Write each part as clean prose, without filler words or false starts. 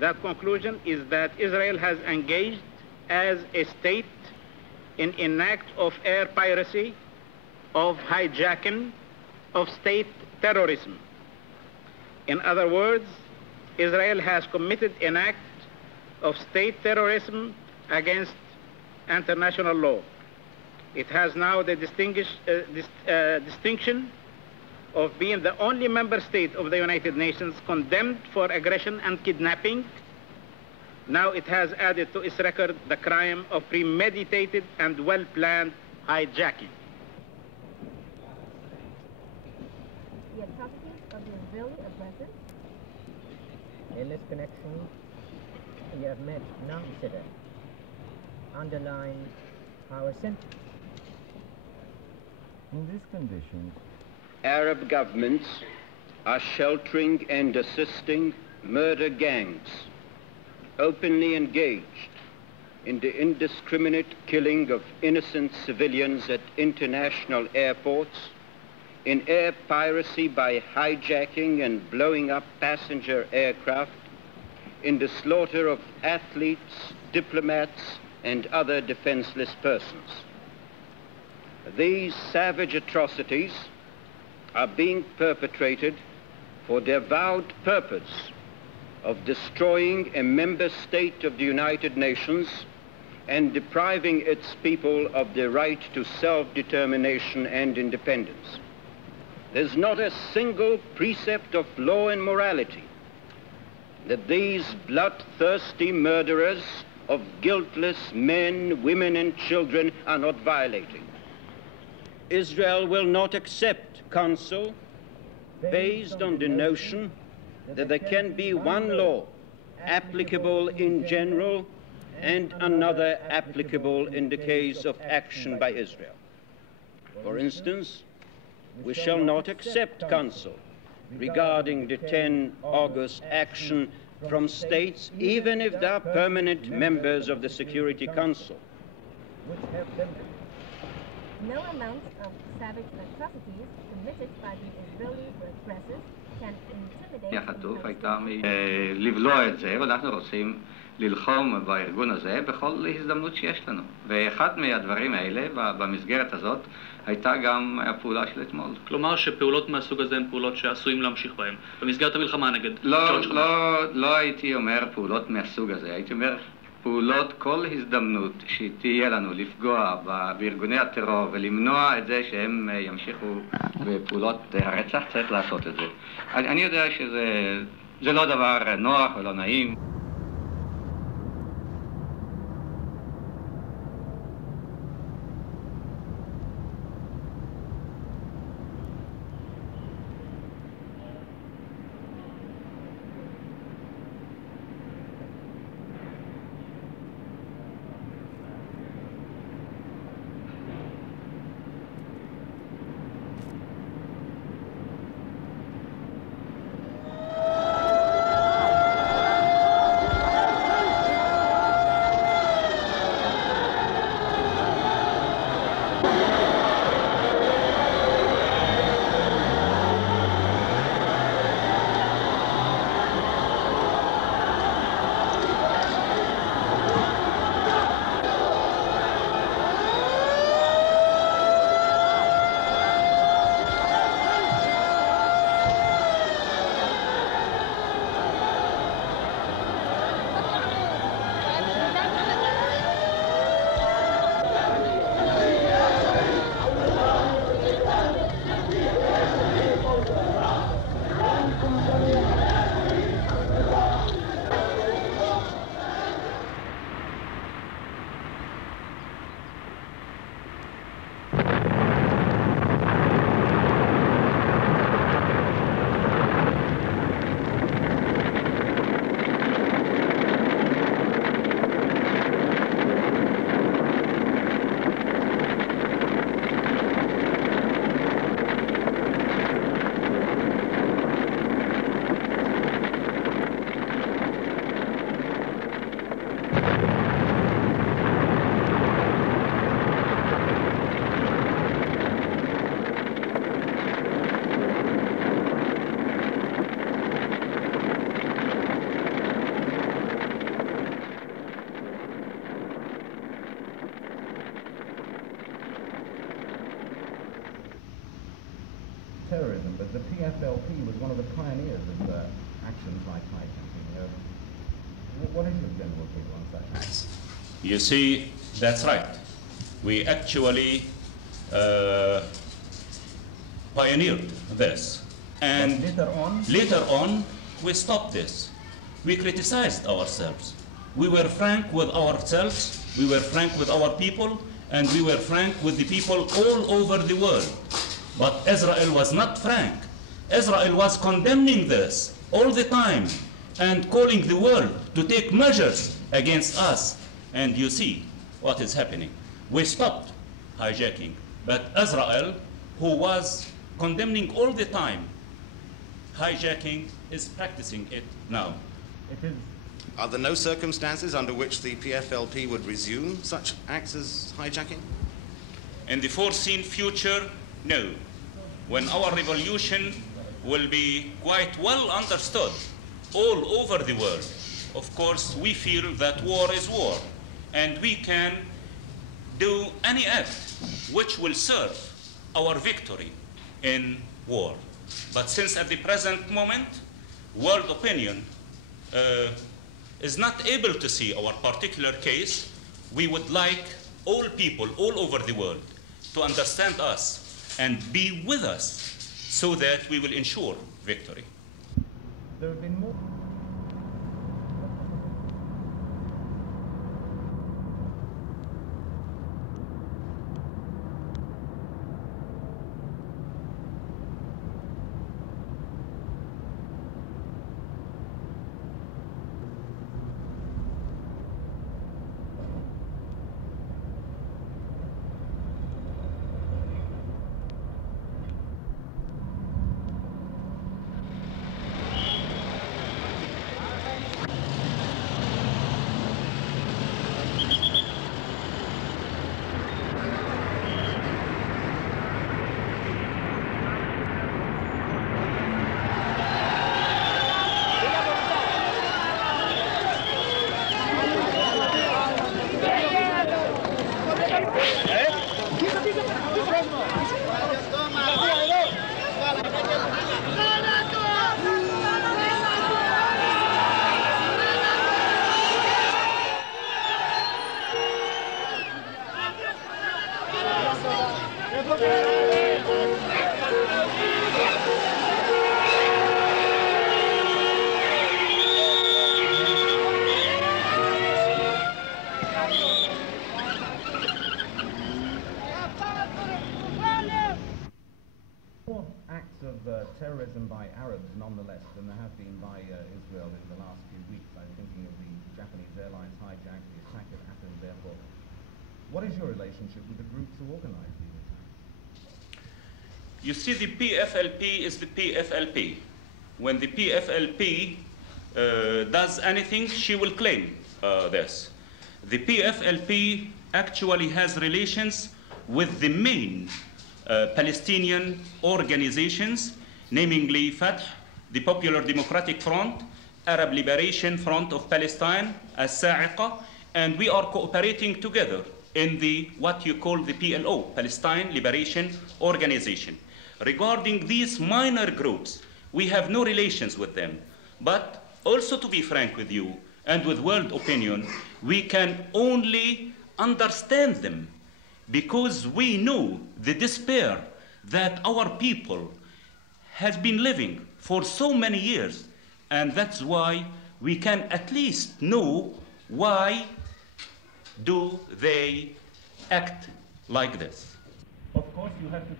That conclusion is that Israel has engaged as a state in an act of air piracy, of hijacking, of state terrorism. In other words, Israel has committed an act of state terrorism against international law. It has now the distinction of being the only member state of the United Nations condemned for aggression and kidnapping. Now it has added to its record the crime of premeditated and well-planned hijacking. The atrocities of the Israeli aggressors. In this connection, we have met now today underline our sentiment. In these conditions, Arab governments are sheltering and assisting murder gangs, openly engaged in the indiscriminate killing of innocent civilians at international airports, in air piracy by hijacking and blowing up passenger aircraft, in the slaughter of athletes, diplomats, and other defenseless persons. These savage atrocities are being perpetrated for the avowed purpose of destroying a member state of the United Nations and depriving its people of the right to self-determination and independence. There's not a single precept of law and morality that these bloodthirsty murderers of guiltless men, women, and children are not violating. Israel will not accept counsel based on the notion that there can be one law applicable in general and another applicable in the case of action by Israel. For instance, we shall not accept counsel regarding the 10 August action from states, even if they are permanent members of the Security Council. No amount of savage atrocities committed by the Israeli aggressors can intimidate... החטוף הייתה לבלוע את זה, ואנחנו רוצים ללחום בארגון הזה בכל הזדמנות שיש לנו. ואחד מהדברים האלה, במסגרת הזאת, הייתה גם הפעולה של אתמול. כלומר שפעולות מהסוג הזה הן פעולות שעשויים להמשיך בהן, במסגרת המלחמה נגד... לא הייתי אומר פעולות מהסוג הזה, הייתי אומר פעולות כל הזדמנות שתהיה לנו לפגוע בארגוני הטרור ולמנוע את זה שהם ימשיכו בפעולות הרצח, צריך לעשות את זה. אני יודע שזה לא דבר נוח ולא נעים. terrorism, but the PFLP was one of the pioneers of actions like hijacking. What is your general opinion on such? You see, that's right. We actually pioneered this. And later on, we stopped this. We criticized ourselves. We were frank with ourselves, we were frank with our people, and we were frank with the people all over the world. But Israel was not frank. Israel was condemning this all the time and calling the world to take measures against us. And you see what is happening. We stopped hijacking, but Israel, who was condemning all the time hijacking, is practicing it now. Are there no circumstances under which the PFLP would resume such acts as hijacking? In the foreseen future, no. When our revolution will be quite well understood all over the world, of course, we feel that war is war, and we can do any act which will serve our victory in war. But since at the present moment, world opinion is not able to see our particular case, we would like all people all over the world to understand us and be with us so that we will ensure victory. There have been more. Terrorism by Arabs, nonetheless, than there have been by Israel in the last few weeks. I'm thinking of the Japanese airlines hijack, the attack at Athens airport. What is your relationship with the groups who organize these attacks? You see, the PFLP is the PFLP. When the PFLP does anything, she will claim this. The PFLP actually has relations with the main Palestinian organizations, namely Fatah, the Popular Democratic Front, Arab Liberation Front of Palestine, as-Sa'iqa, and we are cooperating together in the what you call the PLO, Palestine Liberation Organization. Regarding these minor groups, we have no relations with them. But also, to be frank with you and with world opinion, we can only understand them because we know the despair that our people has been living for so many years, and that's why we can at least know why do they act like this. Of course, you have to.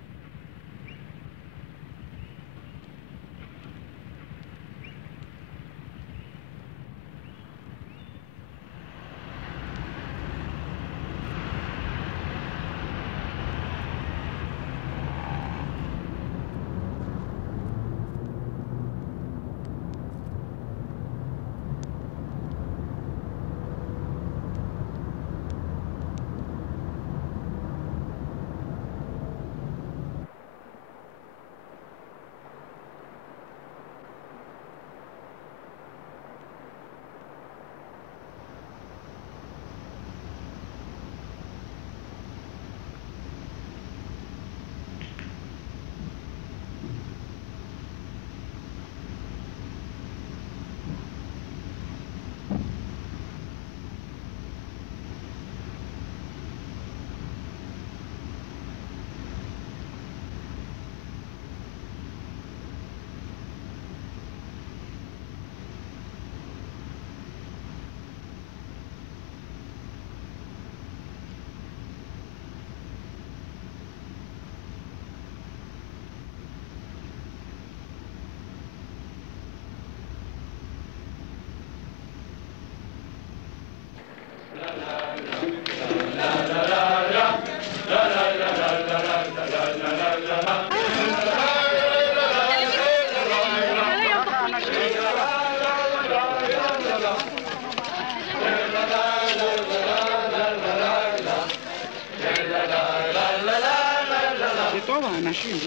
ماشيين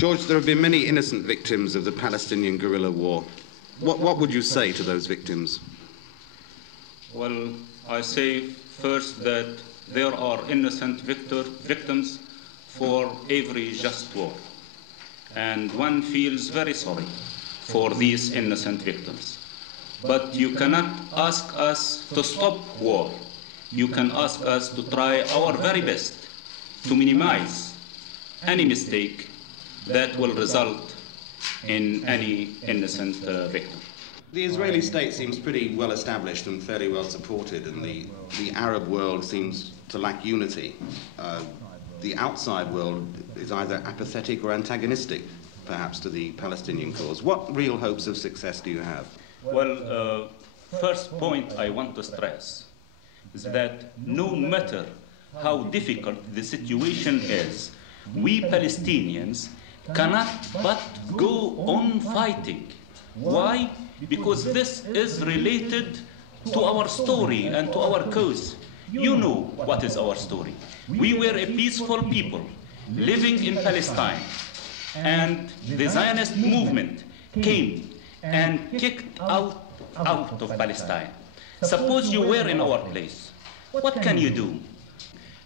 George, there have been many innocent victims of the Palestinian guerrilla war. What would you say to those victims? Well, I say first that there are innocent victims for every just war. And one feels very sorry for these innocent victims. But you cannot ask us to stop war. You can ask us to try our very best to minimize any mistake that will result in any innocent victim. The Israeli state seems pretty well established and fairly well supported, and the Arab world seems to lack unity. The outside world is either apathetic or antagonistic, perhaps, to the Palestinian cause. What real hopes of success do you have? Well, first point I want to stress is that no matter how difficult the situation is, we Palestinians cannot but go on fighting. Why? Because this is related to our story and to our cause. You know what is our story. We were a peaceful people living in Palestine, and the Zionist movement came and kicked out of Palestine. Suppose you were in our place. What can you do?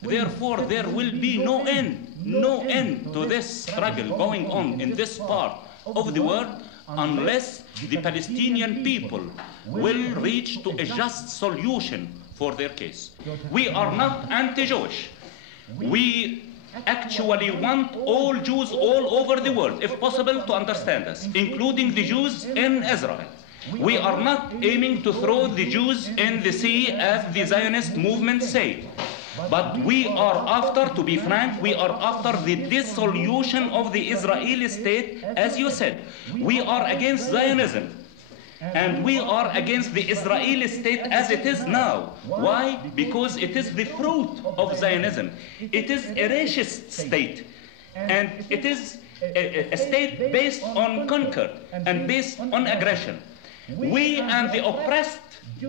Therefore, there will be no end to this struggle going on in this part of the world unless the Palestinian people will reach to a just solution for their case. We are not anti-Jewish. We actually want all Jews all over the world, if possible, to understand us, including the Jews in Israel. We are not aiming to throw the Jews in the sea, as the Zionist movement say. But we are after, to be frank, we are after the dissolution of the Israeli state, as you said. We are against Zionism. And we are against the Israeli state as it is now. Why? Because it is the fruit of Zionism. It is a racist state. And it is a state based on conquer and based on aggression. We and the oppressed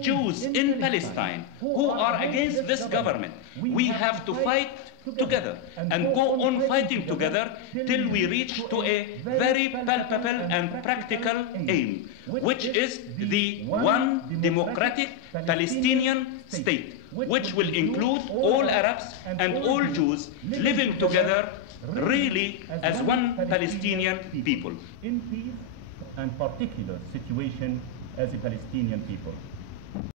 Jews in Palestine who are against this government, we have to fight together and go on fighting together till we reach to a very palpable and practical aim, which is the one democratic Palestinian state, which will include all Arabs and all Jews living together really as one Palestinian people. In peace and particular situation as a Palestinian people.